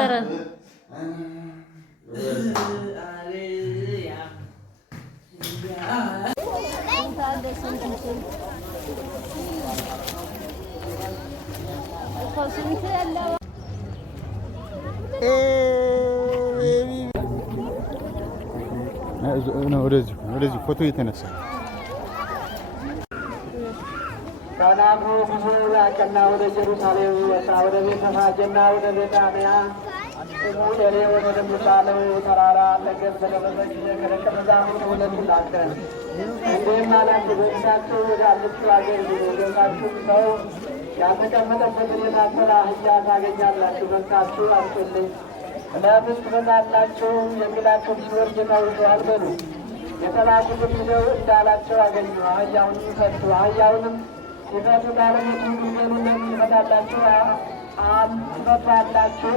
ተፈጠረ? ወደዚህ ፎቶ እየተነሳ ከናግሮ ብዙ ያቀና ወደ ኢየሩሳሌም ወጣ። ወደ ቤተ ፋጌና ወደ ቤታንያ ሙሴሌ ወደ ደምሳለው ተራራ አጠገብ በደረሰ ጊዜ ከደቀ መዛሙርቱ ሁለቱን ላከ። እንዲህም አላቸው፣ በፊታችሁ ወዳለችው አገር ሂዱ። ገብታችሁም ሰው ያልተቀመጠበትን የታሰረ አህያ ታገኛላችሁ። መጥታችሁ አምጡልኝ። ለምን ትመጣላችሁ የሚላችሁ ሲኖር ጌታ ይዘዋል በሉ። የተላኩትን ሂደው እንዳላቸው አገኙ። አህያውንም ፈቱ። አህያውንም ሲፈቱ ባለቤቱ ሚገኑ ለምን ትፈታላችሁ አሏቸው።